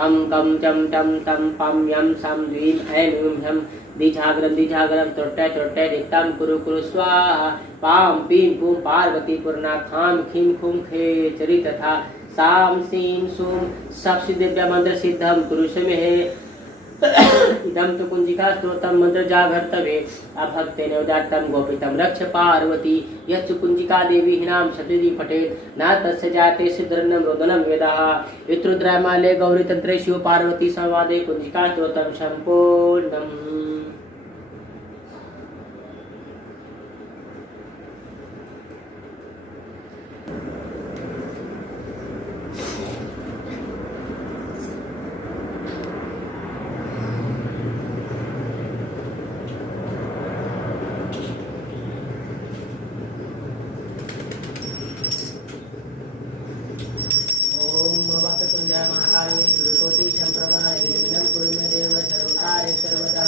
अं कं चम टम तम पम यम सम द्वीं ऐं ह्रीं झं दिझागरम त्रोट्टै त्रोट्टै दिक्तं कुरु कुरु स्वाहा पां पीं पूं पार्वती पूर्णा खां खीं खुं खे चरि तथा सां सीं सूं सप्तदिव्या मंत्र सिद्धं कुरु समेः इदं तु कुंजिका स्तोत्रं मंत्र जागर्तव्ये अभक्तेन उदात्तं गोपितं रक्ष पार्वती यच्च कुंजिका देवी हिनां शतधि पठेत् न तस्य जाते सिद्धर्नं रोदनं वेदः। वित्रुद्रामाले गौरी तंत्रे शिव पार्वती संवादे कुंजिका स्तोत्रं संपूर्णम्। महाकाय गुरुकोटि संप्रभा निर्विघ्नं कुरु मे देव सर्वकार्येषु सर्वदा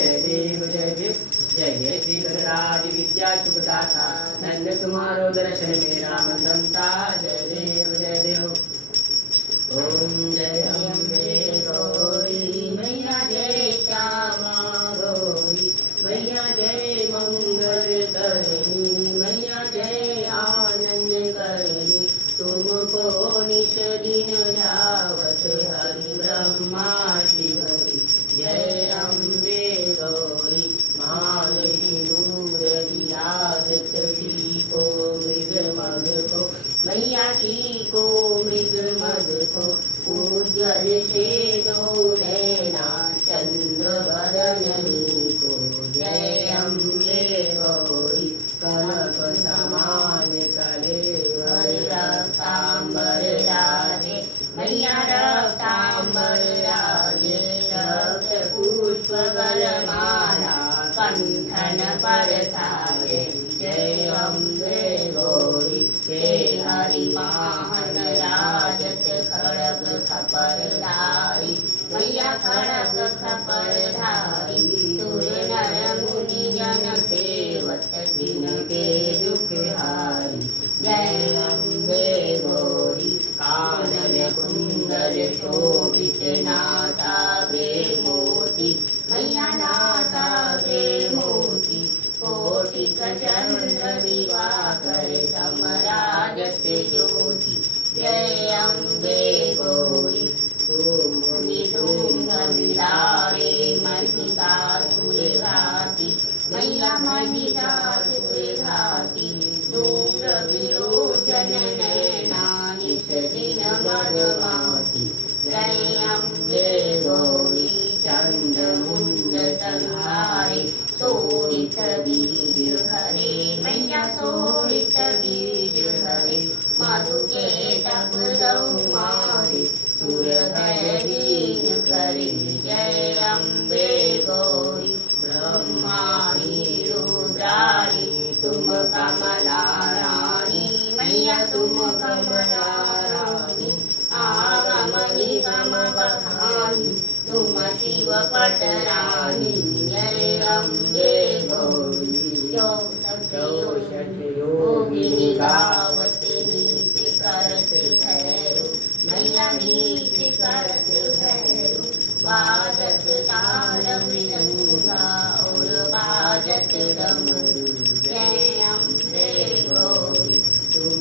जय देव जय देव। जय जय श्री गणराज विद्या शुभदाता, धन्य तुम्हारो दर्शन मेरा मन रमता। जय देव जय देव। ओम जय अम्बे गौरी मैया, जय श्यामा गौरी मैया, जय मंगल करनी मैया, जय आनंद करनी। तुमको निश दिन ध्यावत हरि ब्रह्मा शिवरी। जय अम्बे गौरी मालिनी दूर विराजत जी को मृग मद को मैया जी को मृग मद को। उज्जवल से दो नैना चंद्र बरननी को। जय अम्बे गौरी कनक समान कलेवर रक्तांबर राजे मैया, रक्तांबर राजे। रक्त पुष्प गलमाला कंठन पर साजे। जय अम्बे गौरी हे हरि वाहन राजत खड़ग खपरधारी मैया, खड़ग खपरधारी। सुर नर मुनि जन सेवत तिनके दुख हारी। जय अम्बे गौरी कानन कुंडल शोभित नासा वे मोती मैया, नासा वे मोती। कोटि चंद्र दिवाकर समराजत ज्योति। जय अम्बे गौरी मुनि तुंग विलारे महिषासुर घाती मैया, महिषासुर घाती। धूम्र विलोचन नैना निश दिन मदमाती। जय अम्बे गौरी चंड मुंड संहारे शोणित बीज हरे मैया, शोणित बीज हरे। मधु के तप मारे सुर भयहीन करे। जय अम्बे गौरी ब्रह्माणी रुद्राणी तुम कमला रानी मैया, तुम कमला रानी। आगम निगम बखानी तुम शिव पटरानी। जय अम्बे गौरी योगिनी गावते नीति करते भैरू मैया, नीति करते भैरू। बाजत ताल मृदंगा और बाजत डमरू। जय अम्बे गौरी तुम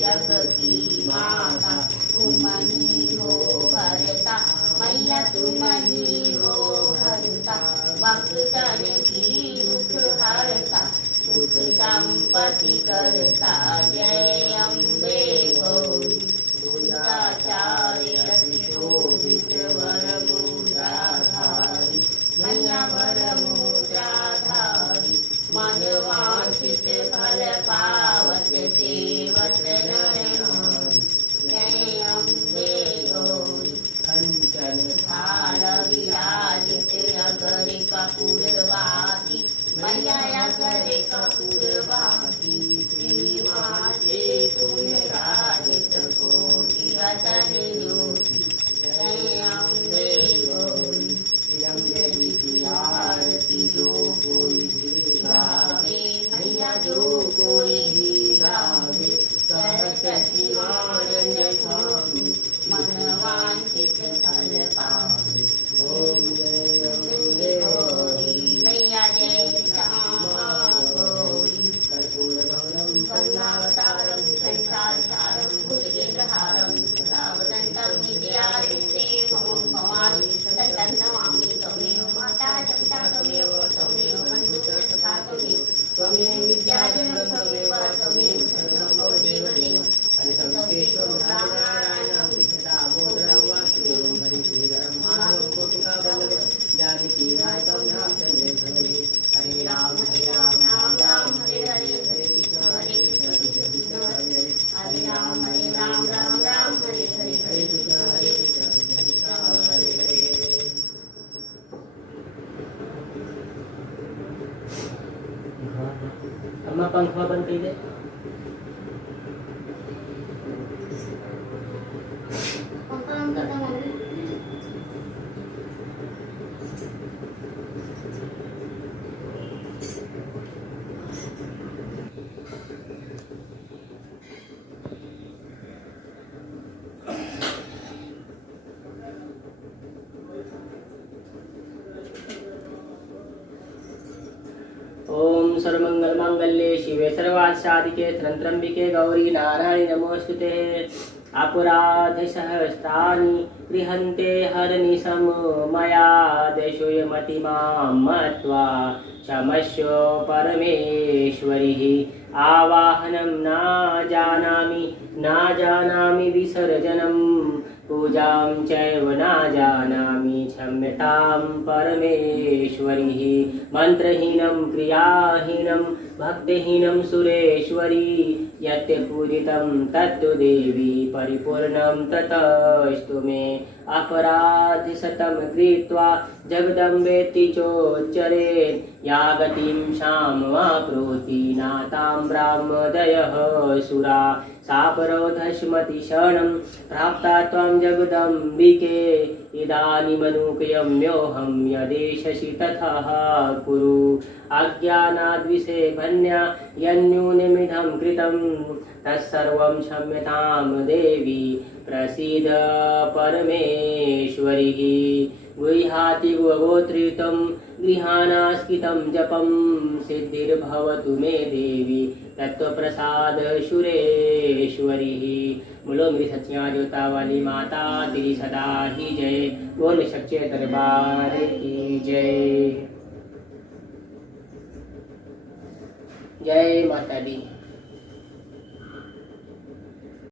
जग की माता, तुम ही हो भरता मैया, तुम ही हो भरता। भक्तन की दुख हरता, सुख संपत्ति करता। जय अम्बे गौरी दुर्गाचार्य शोभित वर मुद्राधारी मैया, वर मुद्राधारी। मन वांछित फल पावत सेवत नर नारी। जय अम्बे गौरी कंचन थाल विराजित अगर कपूरवासी मैया, अगर कपूरवासी। श्रीमाते तुम राजित कोटि रतन ज्योति। जय अम्बे गौरी अम्बे की आरती जो कोई भी गावे मैया, जो कोई भी गावे। कहत शिवानंद स्वामी मन वांछित फल पावे। ओम जय अम्बे गौरी मैया, जय श्यामा गौरी। कर्पूर गौरम करुणावतारम संसारसारम भुजगेन्द्रहारम सदावदन्तं विद्यारिते भवं भवानी। ततं नमामि त्वमेव माता च पिता त्वमेव, त्वमेव बन्धुश्च सखा त्वमेव। त्वमेव विद्याधरं त्वमेव, त्वमेव सर्वं मम देवदेव। सर्वेश्वरं नारायणं दामोदरं वासुदेवं हरिश्रीधरं माधवं गोपिकावल्लभं जानकीनायकं राम चन्द्रं भजे। हरे राम राम राम हरे हरे, हरे कृष्ण कृष्ण कृष्ण हरे हरे। हरे राम राम हरे हरे, हरे कृष्ण कृष्ण कृष्ण हरे हरे। अम्मा पंखा बंद कर दे। पंखा बंद कर दे। ओम सर्वमंगलमांगल्ये शिवे सर्वार्थसाधिके त्र्यंबके गौरी नारायणी नमोस्तुते। अपराधसहस्राणि गृहन्ते हरनिशं मया देशोऽयमतिमां मत्वा क्षमस्व परमेश्वरिः। आवाहनं न जानामि विसर्जनं पूजां चैव न जानामि क्षम्यतां परमेश्वरिः। मन्त्रहीनं क्रियाहीनं भक्तिहीनं सुरेश्वरी यत् पूजितं तत्तु देवी परिपूर्णं ततस्तु मे। अपराधशतं कृत्वा जगदम्बेति चोच्चरेत् या गतिं क्षामवाप्नोति नातां ब्राह्मदयः सुरा। सापरोधस्मतिशरणं प्राप्ता त्वं जगदम्बिके इदानीमनुकयम्योऽहं यदेशसि तथा कुरु। अज्ञानाद्विषेभन्या यन्न्यूनमिदं कृतं तत्सर्वं क्षम्यतां देवी प्रसीद परमेश्वरिः। गृहाति गोत्रितं गृहाणास्कितं जपं सिद्धिर्भवतु मे देवी तत्वप्रसाद सुरेश्वरिः। बोलो मेरी सच्चियाँ जोता वाली माता तेरी सदा ही जय। बोल सच्चे दरबार की जय। जय माता दी।